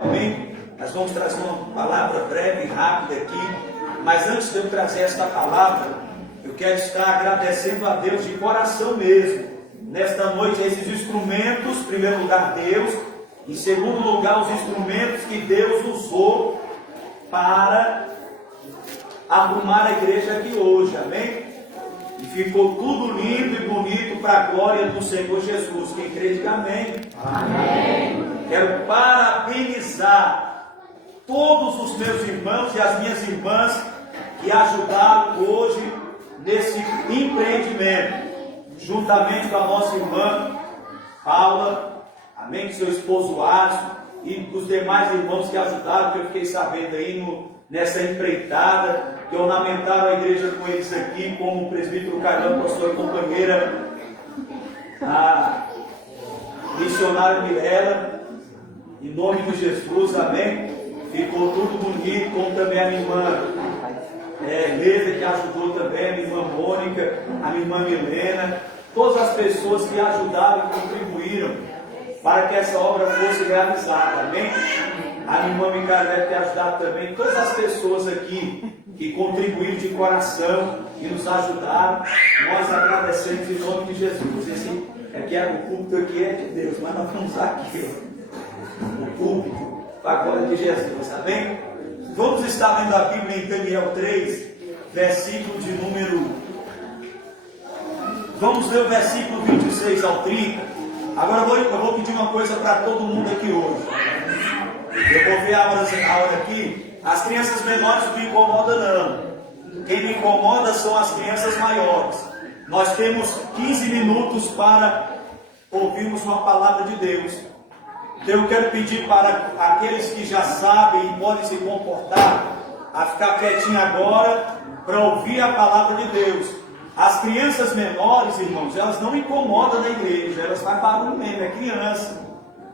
Amém? Nós vamos trazer uma palavra breve e rápida aqui, mas antes de eu trazer esta palavra, eu quero estar agradecendo a Deus de coração mesmo, nesta noite, esses instrumentos, em primeiro lugar Deus, em segundo lugar os instrumentos que Deus usou para arrumar a igreja aqui hoje, amém? E ficou tudo lindo e bonito para a glória do Senhor Jesus. Quem crê, diga amém. Amém. Quero parabenizar todos os meus irmãos e as minhas irmãs que ajudaram hoje nesse empreendimento, juntamente com a nossa irmã Paula, amém, com seu esposo Árcio e os demais irmãos que ajudaram, que eu fiquei sabendo aí nessa empreitada, que ornamentaram a igreja com eles aqui, como o presbítero Carlão, pastor e companheira, a missionária Mirella, em nome de Jesus, amém? Ficou tudo bonito, como também a minha irmã Leza, que ajudou também, a minha irmã Mônica, a minha irmã Milena, todas as pessoas que ajudaram e contribuíram para que essa obra fosse realizada, amém? A minha irmã Micael deve ter ajudado também, todas as pessoas aqui que contribuíram de coração e nos ajudaram, nós agradecemos em nome de Jesus. Esse aqui o púlpito aqui é de Deus, mas nós vamos aqui, o púlpito para a glória de Jesus, amém? Vamos estar lendo a Bíblia em Daniel 3, versículo de número... Vamos ler o versículo 26 ao 30. Agora eu vou pedir uma coisa para todo mundo aqui hoje. Eu vou ver a hora aqui. As crianças menores não me incomodam não. Quem me incomoda são as crianças maiores. Nós temos 15 minutos para ouvirmos uma palavra de Deus. Então eu quero pedir para aqueles que já sabem e podem se comportar, a ficar quietinho agora, para ouvir a palavra de Deus. As crianças menores, irmãos, elas não incomodam na igreja, elas fazem barulho mesmo, é criança.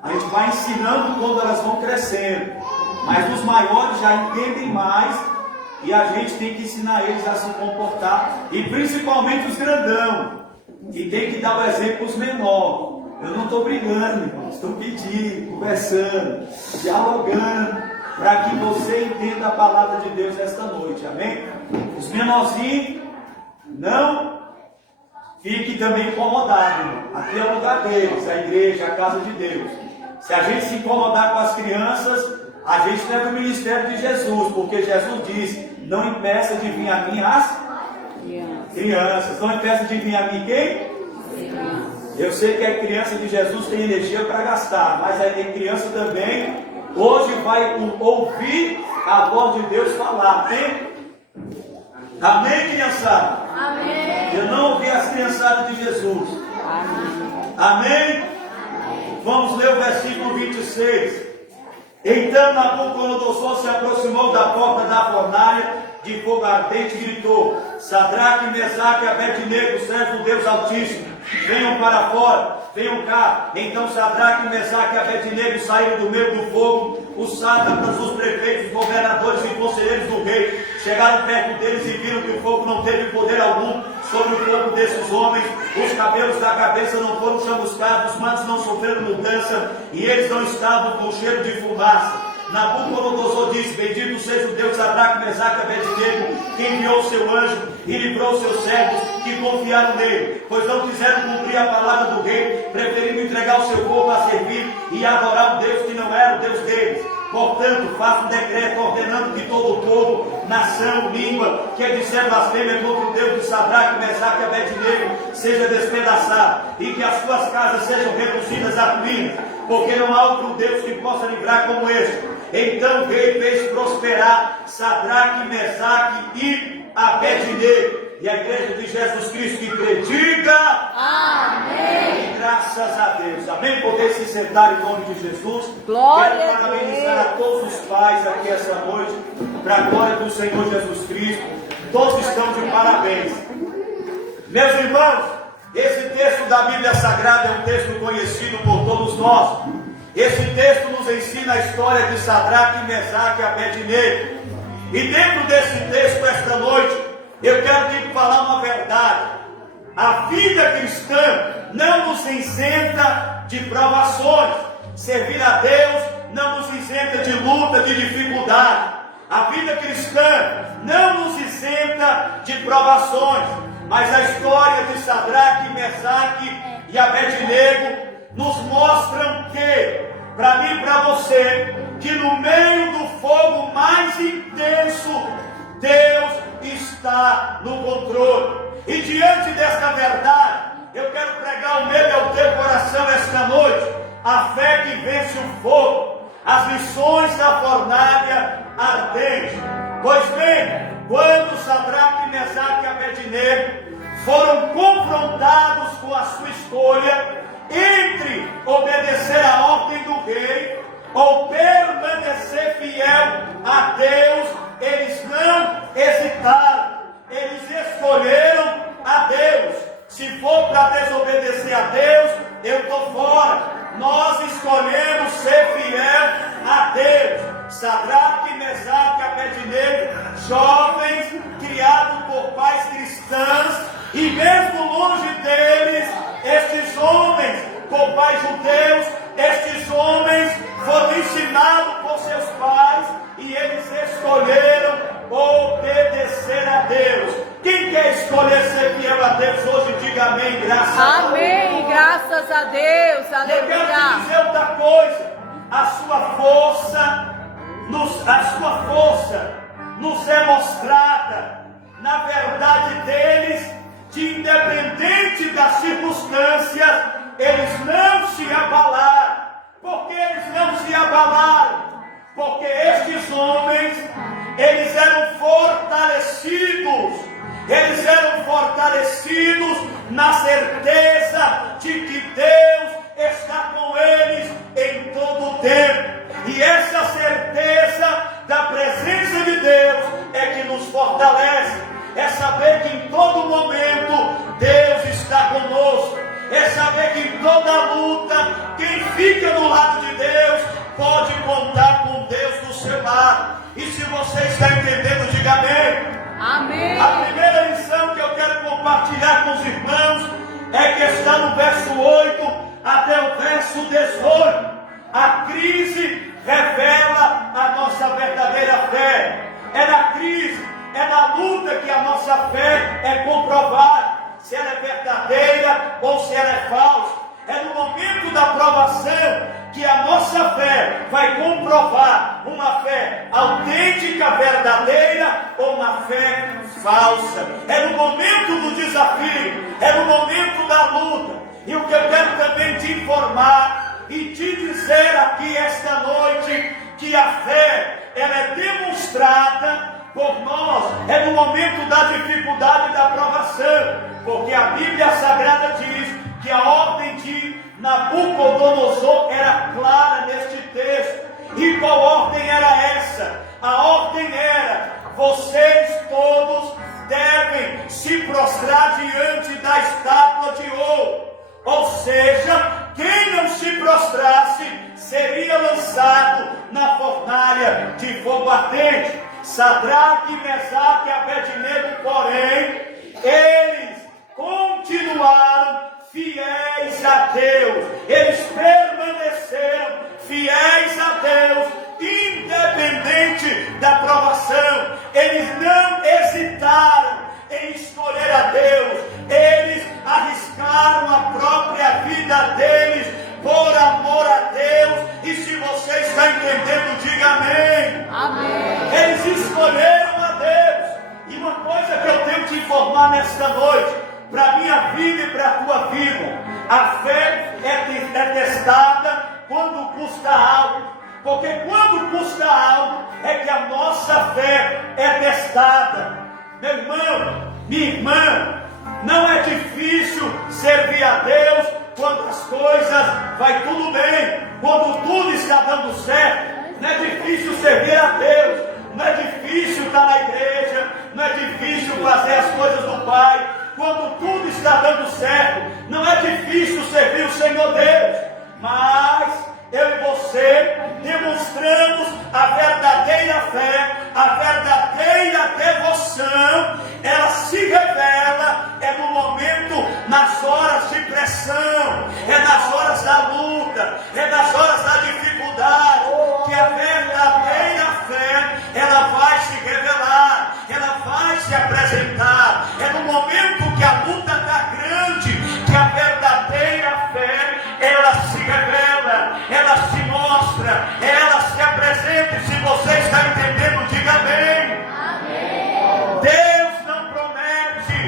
A gente vai ensinando quando elas vão crescendo. Mas os maiores já entendem mais e a gente tem que ensinar eles a se comportar. E principalmente os grandão, que tem que dar o exemplo para os menores. Eu não estou brigando, irmãos, estou pedindo, conversando, dialogando, para que você entenda a palavra de Deus esta noite, amém? Os menorzinhos, não fiquem também incomodados, irmão. Aqui é o lugar deles, a igreja, a casa de Deus. Se a gente se incomodar com as crianças, a gente leva o ministério de Jesus, porque Jesus disse: não impeça de vir a mim as crianças. Não impeça de vir a mim quem? Eu sei que a criança de Jesus tem energia para gastar, mas a criança também hoje vai ouvir a voz de Deus falar, amém? Amém, criançada? Amém. Eu não ouvi as criançadas de Jesus. Amém. Amém? Vamos ler o versículo 26. Então Nabucodonosor se aproximou da porta da fornalha de fogo ardente e gritou: Sadraque, Mesaque e Abednego, servos do Deus Altíssimo, venham para fora, venham cá. Então Sadraque, Mesaque e Abednego saíram do meio do fogo. Os sátrapas, os prefeitos, os governadores e conselheiros do rei chegaram perto deles e viram que o fogo não teve poder algum sobre o corpo desses homens. Os cabelos da cabeça não foram chamuscados, os mantos não sofreram mudança e eles não estavam com cheiro de fumaça. Nabucodonosor disse: bendito seja o Deus Sadraque, Mesaque e Abednego, que enviou o seu anjo e livrou os seus servos que confiaram nele, pois não quiseram cumprir a palavra do rei, preferindo entregar o seu povo a servir e adorar um Deus que não era o Deus deles. Portanto, faça um decreto ordenando que todo o povo, nação, língua, que disser blasfêmia contra o Deus de Sadraque, Mesaque e Abednego, seja despedaçado, e que as suas casas sejam reduzidas a ruínas, porque não há outro Deus que possa livrar como este. Então o rei fez prosperar Sadraque, Mesaque e Abednego. E a igreja de Jesus Cristo que predica, amém. E graças a Deus, amém. Poder se sentar em nome de Jesus. Glória. Quero parabenizar a todos os pais aqui essa noite, para a glória do Senhor Jesus Cristo. Todos estão de parabéns. Meus irmãos, esse texto da Bíblia Sagrada é um texto conhecido por todos nós. Esse texto nos ensina a história de Sadraque, Mesaque e Abednego. E dentro desse texto, esta noite, eu quero te falar uma verdade. A vida cristã não nos isenta de provações. Servir a Deus não nos isenta de luta, de dificuldade. A vida cristã não nos isenta de provações. Mas a história de Sadraque, Mesaque e Abednego nos mostram que, para mim e para você, que no meio do fogo mais intenso, Deus está no controle. E diante desta verdade, eu quero pregar o meu ao teu coração esta noite. A fé que vence o fogo, as lições da fornalha ardente. Pois bem, quando Sadraque, Mesaque e Abednego foram confrontados com a sua escolha entre obedecer à ordem do rei ou permanecer fiel a Deus, eles não hesitaram, eles escolheram a Deus. Se for para desobedecer a Deus, eu estou fora. Nós escolhemos ser fiel a Deus. Sadraque, Mesaque e Abednego, jovens criados por pais cristãos, e mesmo longe deles, estes homens, por pais judeus, estes homens foram ensinados por seus pais e eles escolheram obedecer a Deus. Quem quer escolher ser fiel a Deus hoje, diga amém, graças a Deus. Amém, graças a Deus, aleluia. Eu quero te dizer outra coisa, a sua força nos é mostrada na verdade deles, que independente das circunstâncias, eles não se abalaram. Por que eles não se abalaram? Porque estes homens, eles eram fortalecidos na certeza de que Deus está com eles em todo o tempo. E essa certeza da presença de Deus é que nos fortalece. É saber que em todo momento Deus está conosco. É saber que em toda luta, quem fica do lado de Deus pode contar com Deus do seu lado. E se você está entendendo, diga amém. Amém. A primeira lição que eu quero compartilhar com os irmãos é que está no verso 8 até o verso 18. A crise revela a nossa verdadeira fé. É na crise, é na luta que a nossa fé é comprovada, se ela é verdadeira ou se ela é falsa. É no momento da provação que a nossa fé vai comprovar uma fé autêntica, verdadeira ou uma fé falsa. É no momento do desafio, é no momento da luta. E o que eu quero também te informar e te dizer aqui esta noite, que a fé, ela é demonstrada por nós, é no momento da dificuldade e da provação, porque a Bíblia Sagrada diz que a ordem de Nabucodonosor era clara neste texto. E qual ordem era essa? A ordem era: vocês todos devem se prostrar diante da estátua de ouro. Ou seja, quem não se prostrasse seria lançado na fornalha de fogo ardente. Sadraque, Mesaque e Abednego, porém, eles continuaram fiéis a Deus. Eles permaneceram fiéis a Deus, independente da provação. Eles não hesitaram em escolher a Deus. Eles arriscaram a própria vida deles por amor a Deus. E se você está entendendo, diga amém. Amém. Eles escolheram a Deus. E uma coisa que eu tenho que te informar nesta noite, para a minha vida e para a tua vida: a fé é testada quando custa algo. Porque quando custa algo é que a nossa fé é testada. Meu irmão, minha irmã, não é difícil servir a Deus quando as coisas vai tudo bem, quando tudo está dando certo. Não é difícil servir a Deus, não é difícil estar na igreja, não é difícil fazer as coisas do Pai quando tudo está dando certo. Não é difícil servir o Senhor Deus, mas eu e você demonstramos a verdadeira fé, a verdadeira devoção. Ela se revela no momento, nas horas de pressão, nas horas da luta, nas horas da dificuldade. apresentar. É no momento que a luta está grande que a verdadeira fé, ela se revela, ela se mostra, ela se apresenta. E se você está entendendo, diga amém. Deus não promete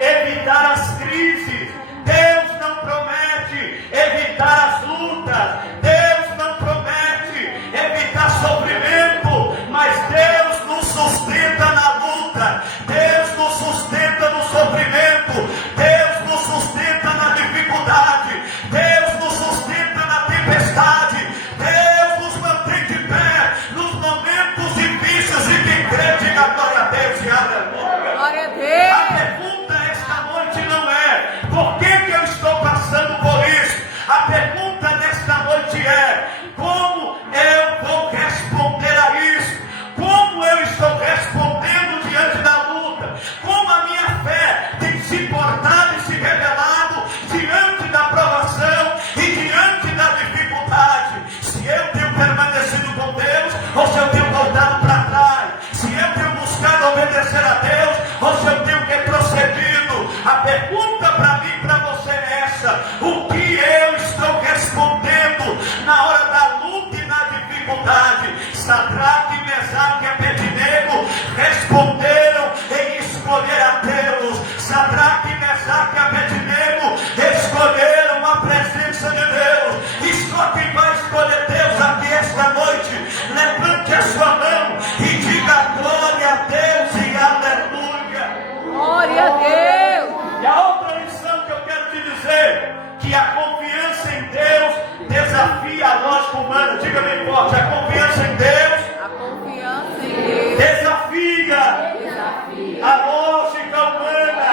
evitar as crises, Deus não promete evitar as lutas, Deus não promete evitar sofrimento, mas Deus nos sustenta na luta, Deus nos sustenta no sofrimento, Deus nos sustenta na dificuldade, Deus nos sustenta na tempestade, Deus nos mantém de pé nos momentos difíceis. E quem crê, diga glória a Deus e aleluia. Glória a Deus. A pergunta esta noite não é por que eu estou passando por isso. A pergunta desta noite é como eu vou responder a isso, como eu estou respondendo diante da luta, como a minha fé tem se portado e se revelado diante da provação e diante da dificuldade. Se eu tenho permanecido com Deus ou se eu tenho voltado para trás, se eu tenho buscado obedecer a Deus ou se eu tenho retrocedido. A pergunta para mim e para você é essa: o que eu estou respondendo na hora da luta e na dificuldade? Sadraque, Mesaque e Abednego responderam em escolher a Deus. Sadraque, Mesaque e Abednego escolheram a presença de Deus. E só quem vai escolher Deus aqui esta noite, levante a sua mão e diga glória a Deus e aleluia. Glória a Deus. E a outra lição que eu quero te dizer, que a confiança em Deus desafia a lógica humana. Diga bem forte: a confiança em Deus, A confiança em Deus desafia desafia a lógica humana.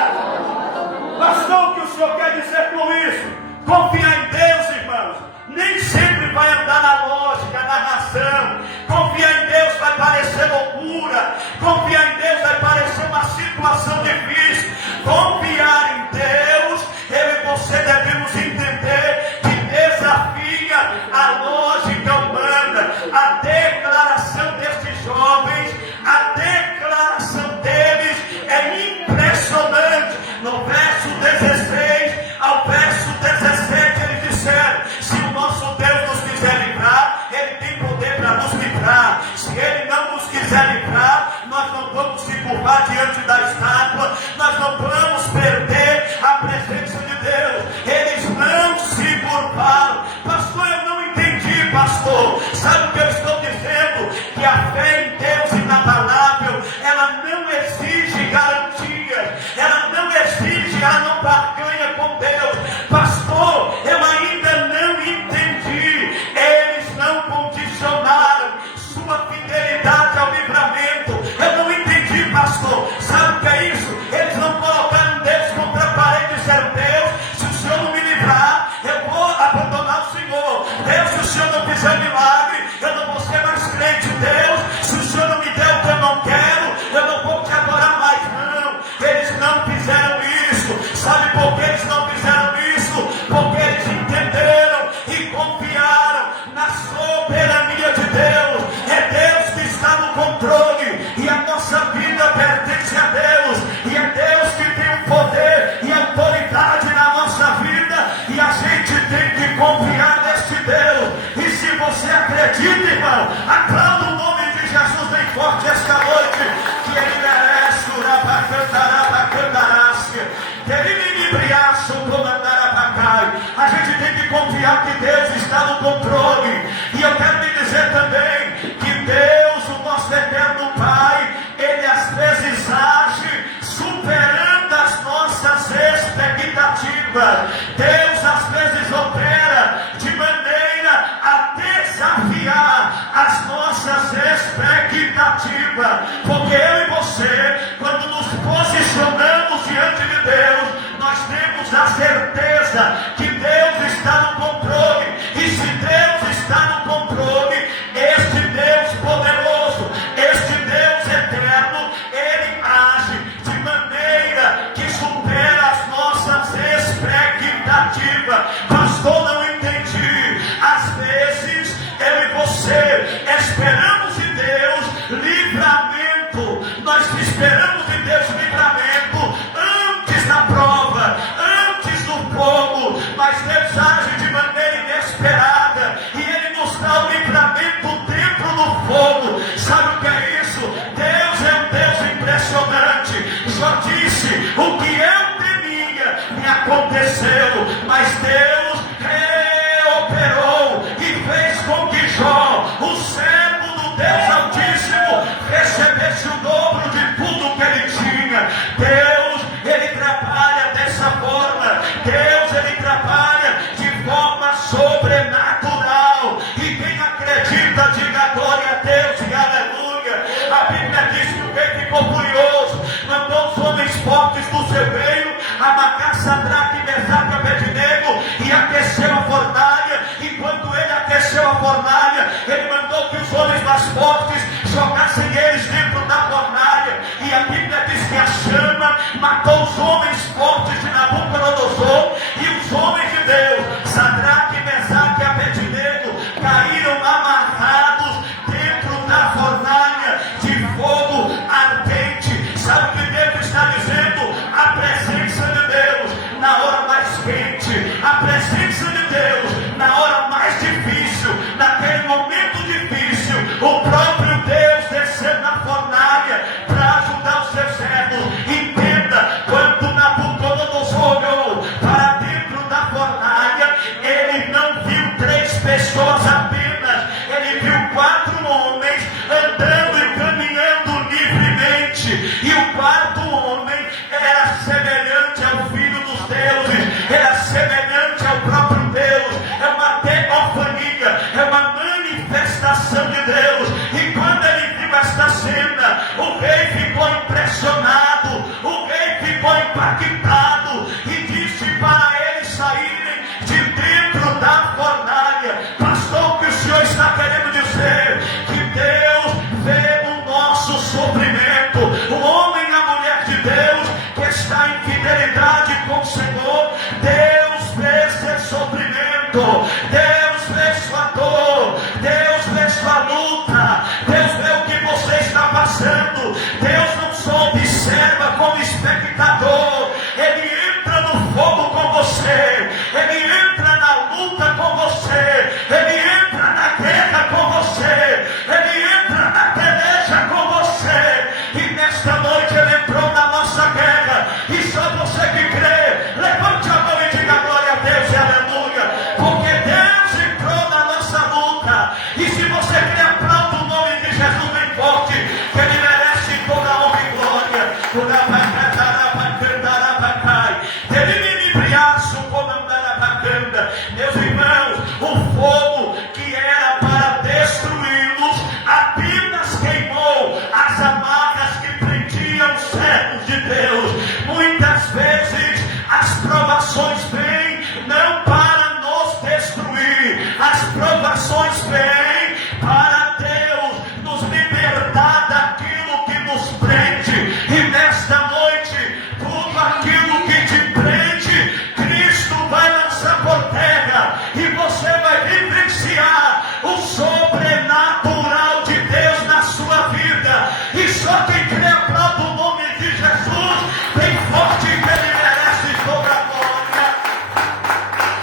Pastor, o que o senhor quer dizer com isso? Confiar em Deus, irmãos, nem sempre vai andar na lógica, na razão. Confiar em Deus vai parecer loucura, confiar em Deus vai parecer uma situação difícil. Confiar em Deus, eu e você devemos entender que desafia a lógica humana. A declaração destes jovens, a declaração deles é impressionante. No verso 16 ao verso 17 eles disseram: se o nosso Deus nos quiser livrar, Ele tem poder para nos livrar. Se Ele não nos quiser livrar, nós não vamos se curvar diante da estátua, nós não vamos perder a presença de Deus. Eles não se curvaram. Pastor, eu não entendi, pastor. Sabe o que eu estou dizendo? Que a fé em Deus inabalável, ela não exige garantias, ela não exige, ela não barganha com Deus. Pastor, eu ainda não entendi. Eles não condicionaram sua fidelidade ao livramento. Eu não entendi, pastor. Sabe o que é isso? Eles não colocaram Deus contra a parede e disseram: Deus, se o Senhor não me livrar, eu vou abandonar o Senhor. Deus, se o Senhor não fizer milagre, eu não vou ser mais crente. Deus, se o Senhor não me der o que eu não quero, eu não vou te adorar mais. Não, eles não fizeram isso. Sabe por que eles não fizeram isso? Porque eles entenderam e confiaram na soberania de Deus. É Deus que está no controle e a nossa vida pertence a Deus. E é Deus que tem o poder e a autoridade na nossa vida. E a gente tem que confiar neste Deus. E se você acredita, irmão, aplauda o nome de Jesus bem forte esta noite, que Ele merece. A gente tem que confiar que Deus está no controle. E eu quero lhe dizer também que Deus, o nosso eterno Pai, Ele às vezes age superando as nossas expectativas. Deus às vezes opera de maneira a desafiar as nossas expectativas. Porque eu e você, quando nos posicionamos diante de Deus, nós temos a certeza que Deus está no controle. E se Deus está no controle, este Deus poderoso, este Deus eterno, Ele age de maneira que supera as nossas expectativas. Pastor, não entendi. Às vezes, eu e você esperamos de Deus livramento. Nós esperamos de Deus livramento. mas Deus reoperou e fez com que Jó, o servo do Deus Altíssimo, recebesse o dobro de tudo que ele tinha. Deus, ele trabalha dessa forma. Deus, ele trabalha de forma sobrenatural. E quem acredita, diga glória a Deus e aleluia. A Bíblia diz que o rei ficou furioso, mandou os homens fortes do seu reino amarrar Sadraque, Mesaque e Abednego e aqueceu a fornalha. Enquanto ele aqueceu a fornalha, ele mandou que os homens mais fortes jogassem eles dentro da fornalha. E a Bíblia diz que a chama matou os homens fortes de Nabucodonosor, e os homens de Deus, Sadraque, Mesaque e Abednego, caíram amarrados dentro da fornalha de fogo ardente. Sabe o que Deus está dizendo? A presença de Deus na hora mais quente, a presença de Deus na hora mais difícil, naquele momento difícil, o próprio Deus desceu na fornalha para ajudar os seus servos. Entenda, quando Nabucodonosor olhou para dentro da fornalha, ele não viu 3 pessoas apenas, ele viu 4 homens andando e caminhando livremente, e o 4º homem era semelhante ao Filho dos Deuses, era semelhante ao próprio Deus. É uma teofania, é uma manifestação de Deus. E quando ele viu esta cena, o rei ficou impressionado, o rei ficou impactado e disse para eles saírem de dentro da fornalha. Pastor, o que o senhor está querendo dizer? Que Deus vê o nosso sofrimento. O homem e a mulher de Deus que está em fidelidade com o Senhor, Deus vê seu sofrimento, Deus vê sua dor, Deus vê sua luta, Deus vê o que você está passando. Deus não só observa como espectador, Ele entra no fogo com você, Ele entra na luta com você, Ele entra na guerra com você, Ele entra na peleja com você. E nesta noite Ele entrou na nossa guerra. E só você que crê, levante a mão e diga glória a Deus e aleluia, porque Deus entrou na nossa luta. E se você crê, aplauda o nome de Jesus bem forte, que Ele merece toda a honra e glória. Meus irmãos, o fogo que era para destruí-los apenas queimou as amarras que prendiam os servos de Deus. Muitas vezes as provações vêm não para nos destruir, as provações vêm para Deus nos libertar daquilo que nos prende. E nesta noite, tudo aquilo que te prende, Cristo vai lançar por terra, e você vai vivenciar o sobrenatural de Deus na sua vida. E só quem crê, aplauda o nome de Jesus bem forte, que Ele merece toda a glória.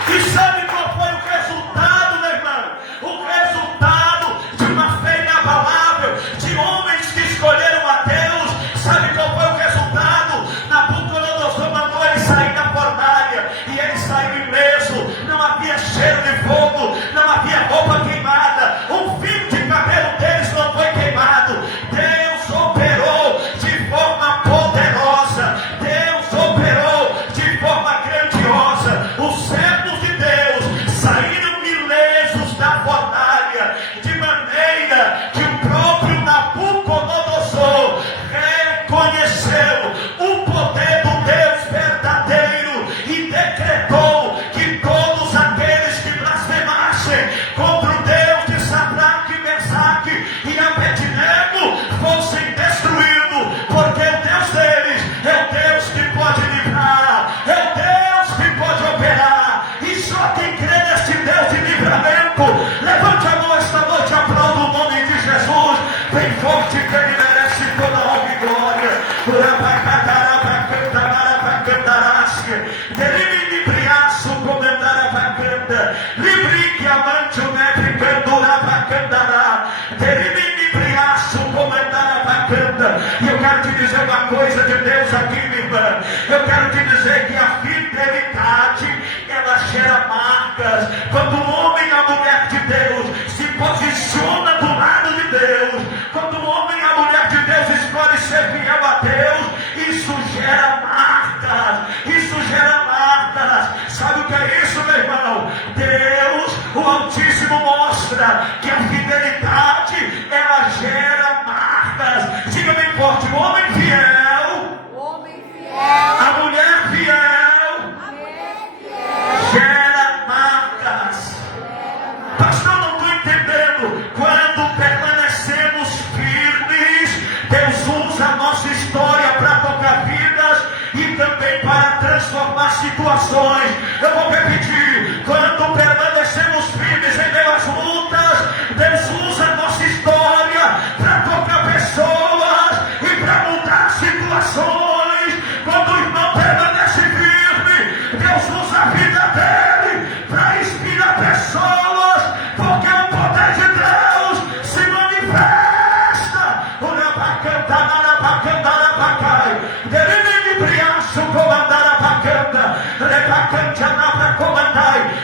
E sabe qual foi o resultado, meu irmão? O resultado de uma fé inabalável, de homens que escolheram a Deus. Sabe qual foi o resultado? Nabucodonosor mandou ele sair da fornalha, e ele saiu ileso. Não havia cheiro de fogo, não havia roupa queimada, um fio de cabelo deles não foi queimado. Deus operou de forma poderosa, Deus operou de forma grandiosa. Os servos de Deus saíram ilesos da fornalha, de maneira que o próprio Nabucodonosor reconheceu o poder do Deus verdadeiro e decretou que todos aqueles que blasfemassem contra o Deus de Sadraque, Mesaque e Abednego fossem destruídos, porque o Deus deles é o Deus que pode livrar, é o Deus que pode operar. E só quem crê neste Deus de livramento, levante a mão esta noite, aplauda o nome de Jesus bem forte, que Ele merece toda a honra e glória. Livre que amante o nebre candura bacandará. E eu quero te dizer uma coisa de Deus aqui, minha irmã. Eu quero te dizer que a fidelidade é ela gera marcas. Quando o homem e a mulher de Deus se posiciona do lado de Deus, quando o homem e a mulher de Deus escolhe ser fiel a Deus, isso gera marcas, isso gera marcas. Sabe o que é isso, meu irmão? Deus, o Altíssimo, mostra que a fidelidade, ela gera marcas. Diga bem forte: o homem fiel, a mulher fiel, gera marcas. Pastor, não estou entendendo. Quando permanecemos firmes, Deus usa a nossa história para tocar vidas e também para transformar situações. Eu vou repetir: quando permanecemos firmes em meio às lutas, Deus usa a nossa história para tocar pessoas e para mudar situações. Quando o irmão permanece firme, Deus usa a vida dele para inspirar pessoas, porque o poder de Deus se manifesta.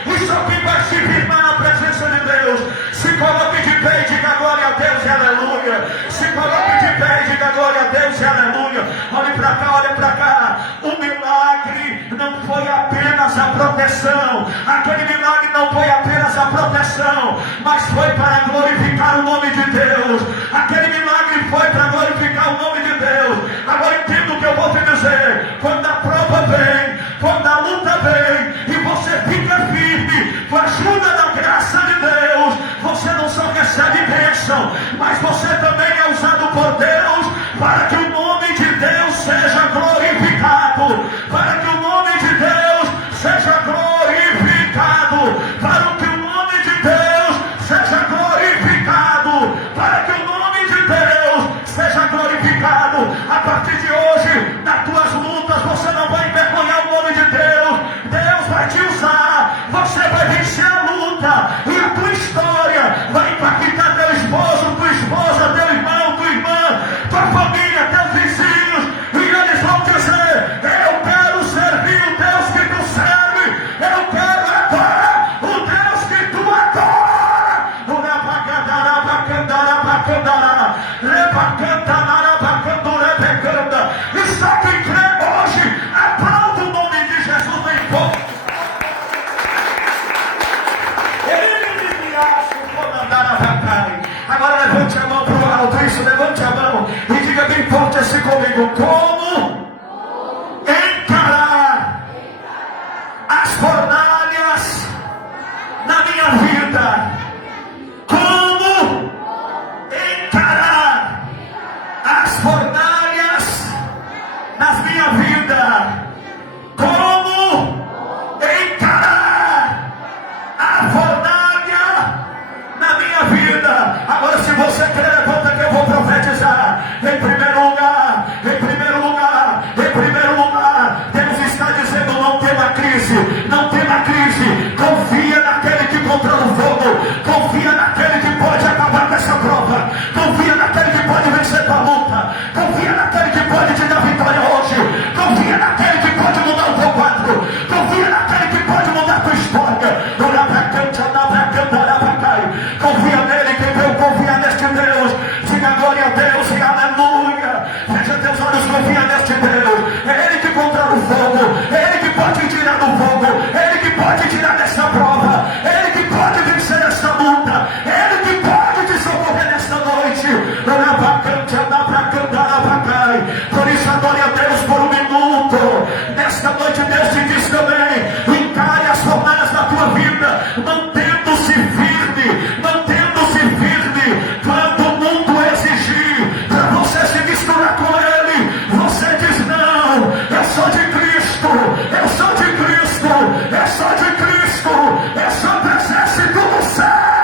Isso aqui vai se firmar na presença de Deus. Se coloque de pé e diga glória a Deus e aleluia. Se coloque de pé e diga glória a Deus e aleluia. Olhe para cá, olhe para cá. O milagre não foi apenas a proteção. Aquele milagre não foi apenas a proteção, mas foi para glorificar o nome de Deus. Aquele milagre foi para glorificar o nome de Deus. Agora entenda o que eu vou te dizer. Quando a prova vem, quando a luta vem e você fica firme com a ajuda da graça de Deus, você não só recebe bênção, mas você também é usado por Deus para que o nome de Deus seja glorificado, para que o nome de Deus seja glorificado, para que o nome de Deus seja glorificado, para que o nome de Deus seja glorificado. A partir de hoje, nas tuas lutas, você não vai envergonhar o nome de Deus. Deus vai te usar, você vai vencer a luta e a tua história vai impactar teu esposo, tua esposa, teu irmão, tua irmã, tua família, teus vizinhos, e eles vão dizer: eu quero servir o Deus que tu serve, eu quero adorar o Deus que tu adora. E só quem crê hoje, aplauda o nome de Jesus bem forte. Agora levante a mão para o alto, isso, levante a mão e diga bem forte assim comigo: como encarar as fornalhas na minha vida? Como encarar as fornalhas na minha vida? Como encarar a fornalha na minha vida? Agora, se você quer, levanta que eu vou profetizar. Em primeiro lugar, Deus está dizendo: não tema crise, não tema crise. Confia naquele que controla o fogo, confia naquele que pode acabar com essa prova, confia naquele que pode vencer tua luta, confia naquele que pode te dar vitória hoje, confia naquele que pode mudar o teu quadro, confia naquele que pode mudar a tua história. Confia nele, quem veio confiar neste Deus, diga glória a Deus e aleluia. Fecha teus olhos, confia neste Deus. É ele que controla o fogo, é ele que pode tirar do fogo, é ele que pode tirar dessa prova, é ele que pode vencer essa luta, é ele que pode te socorrer nesta noite. Por isso, adore a Deus por um minuto. Nesta noite, Deus te diz também: encare as fornalhas da tua vida, mantendo-se firme, mantendo-se firme. Quando o mundo exigir para você se misturar com ele, você diz: não, eu sou de Cristo, eu sou de Cristo, eu sou de Cristo, eu sou do exército do céu.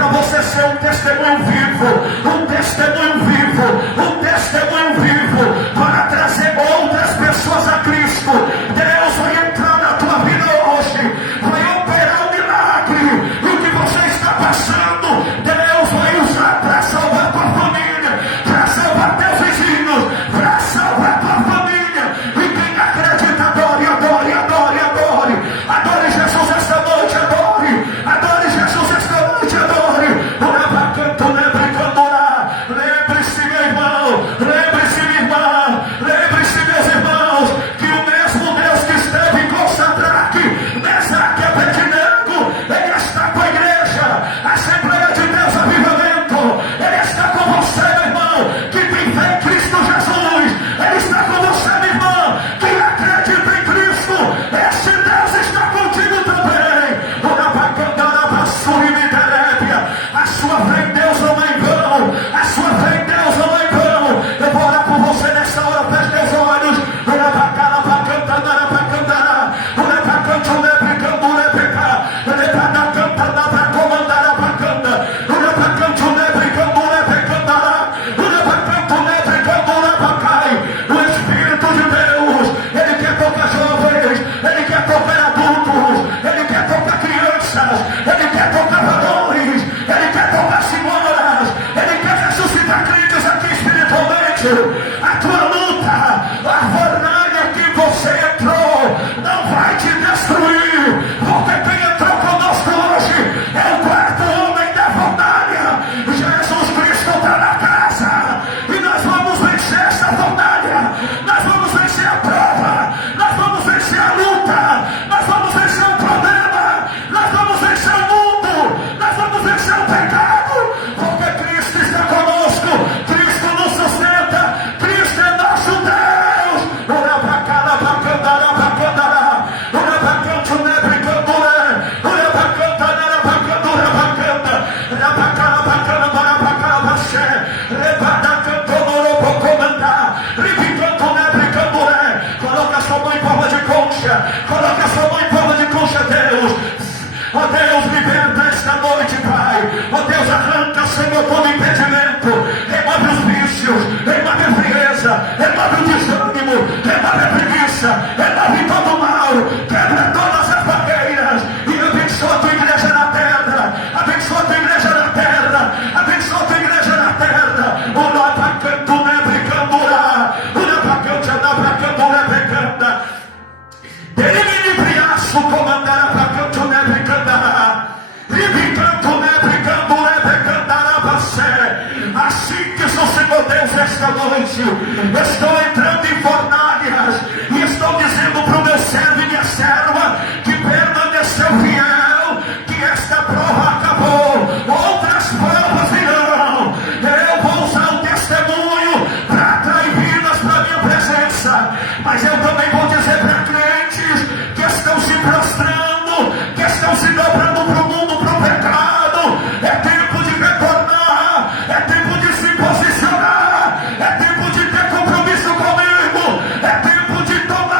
para você ser um testemunho vivo, um testemunho vivo, um testemunho vivo, para trazer outras pessoas a Cristo. Deus vai entrar na tua vida hoje, vai operar um milagre, e o que você está passando, Deus vai usar para salvar tua família, para salvar teus vizinhos, para salvar tua família. E quem acredita, adore, adore, adore, adore, adore Jesus esta noite, adore Jesus esta noite, adore. Lembre-se, meu irmão, lembre-se, minha irmã, lembre-se, meus irmãos, que o mesmo Deus que esteve com Sadraque, Mesaque e Abednego, Ele está com a igreja, a Assembleia de Deus Avivamento. Ele está com você, meu irmão, que tem fé em Cristo Jesus. Ele está com você, minha irmã, que acredita em Cristo. Este Deus está contigo também. A sua fé em Deus não é em vão, a sua fé em Deus não é em vão. Eu vou orar por você nessa hora, feche teus olhos. O Espírito de Deus, Ele quer tocar jovens, Ele quer tocar adultos, Ele quer tocar crianças, Ele quer tocar valores, Ele quer tocar senhoras, Ele quer ressuscitar crentes aqui espiritualmente. A tua luta, a fornalha que você entrou, não vai te destruir, porque quem entrou conosco hoje é o quarto homem da fornalha. Jesus Cristo está na casa, e nós vamos vencer essa fornalha, nós vamos vencer a prova, nós vamos vencer a luta, nós vamos vencer o problema, nós vamos vencer o mundo, nós vamos vencer o pecado, porque Cristo está conosco, Cristo nos sustenta, Cristo é nosso Deus. Ora pra cá, ora pra cantar, ora pra cantar, ora pra cantar, ora pra cantar, ora pra cantar, ora pra cantar, ora pra cantar, ora pra cá, ora pra cantar, ora pra cá, ora pra xé, levanta cantor, ora pra comandar, ripicando, ora pra cantar. Coloca sua mão em forma de concha, coloca sua mão em forma de concha, Deus. Ó Deus, liberta esta noite, Pai. Ó Deus, arranca, Senhor, todo impedimento. Remove os vícios, remove a frieza, remove o desânimo, remove a preguiça, remove todo o mal, quebra todas as barreiras e abençoa a tua igreja na terra, abençoa a tua igreja na terra, abençoa a tua igreja na terra. O nó pra canto, né, brincando lá, o nó pra canto, anda pra canto, né, brincando. Ele me briaço, comandar pra canto, né, brincando. Assim que o Senhor Deus esta noite, estou entrando em fornalhas e estou dizendo para o meu servo e minha serva que permaneceu fiel, que esta prova acabou, outras provas virão. Eu vou usar o testemunho para atrair vidas para a minha presença, mas eu também vou dizer para crentes que estão se prostrando, que estão se dobrando para o mundo, para o pecado. É tempo de retornar, é tempo de se posicionar, é tempo de ter compromisso comigo, é tempo de tomar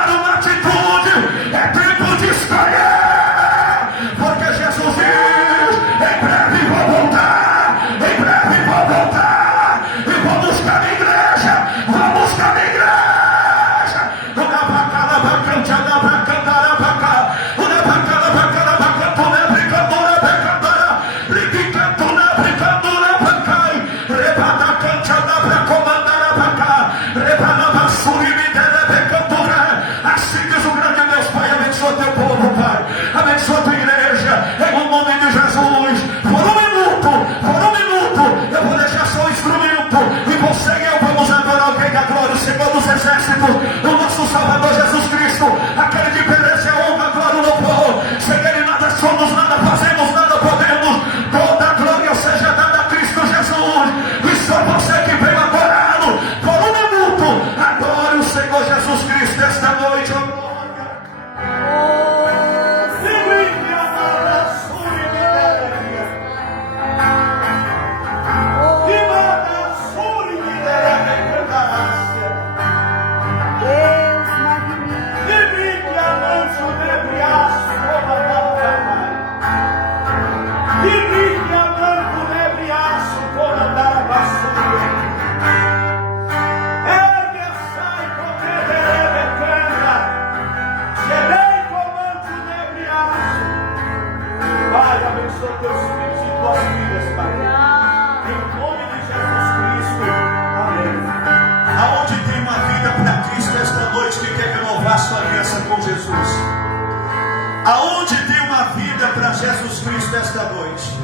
Jesus Cristo esta noite?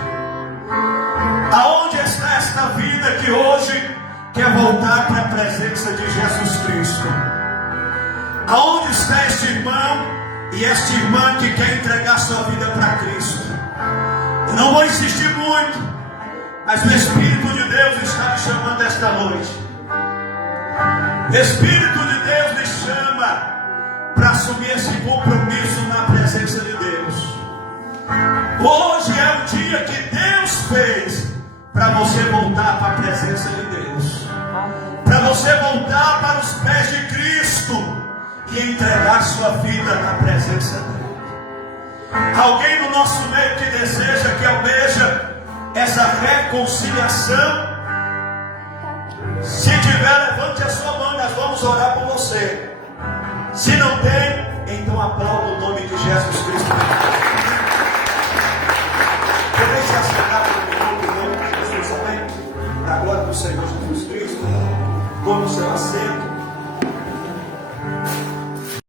Aonde está esta vida que hoje quer voltar para a presença de Jesus Cristo? Aonde está este irmão e esta irmã que quer entregar sua vida para Cristo? Eu não vou insistir muito, mas o Espírito de Deus está me chamando esta noite. O Espírito de Deus me chama para assumir esse compromisso na presença de Deus. Hoje é o dia que Deus fez para você voltar para a presença de Deus, para você voltar para os pés de Cristo e entregar sua vida na presença dele. Alguém no nosso meio que deseja, que almeja essa reconciliação? Se tiver, levante a sua mão, nós vamos orar por você. Se não tem, então aplauda o nome de Jesus Cristo. Podem se assentar por um minuto, em nome de Jesus, amém? Para a glória do Senhor Jesus Cristo. Tome o seu assento.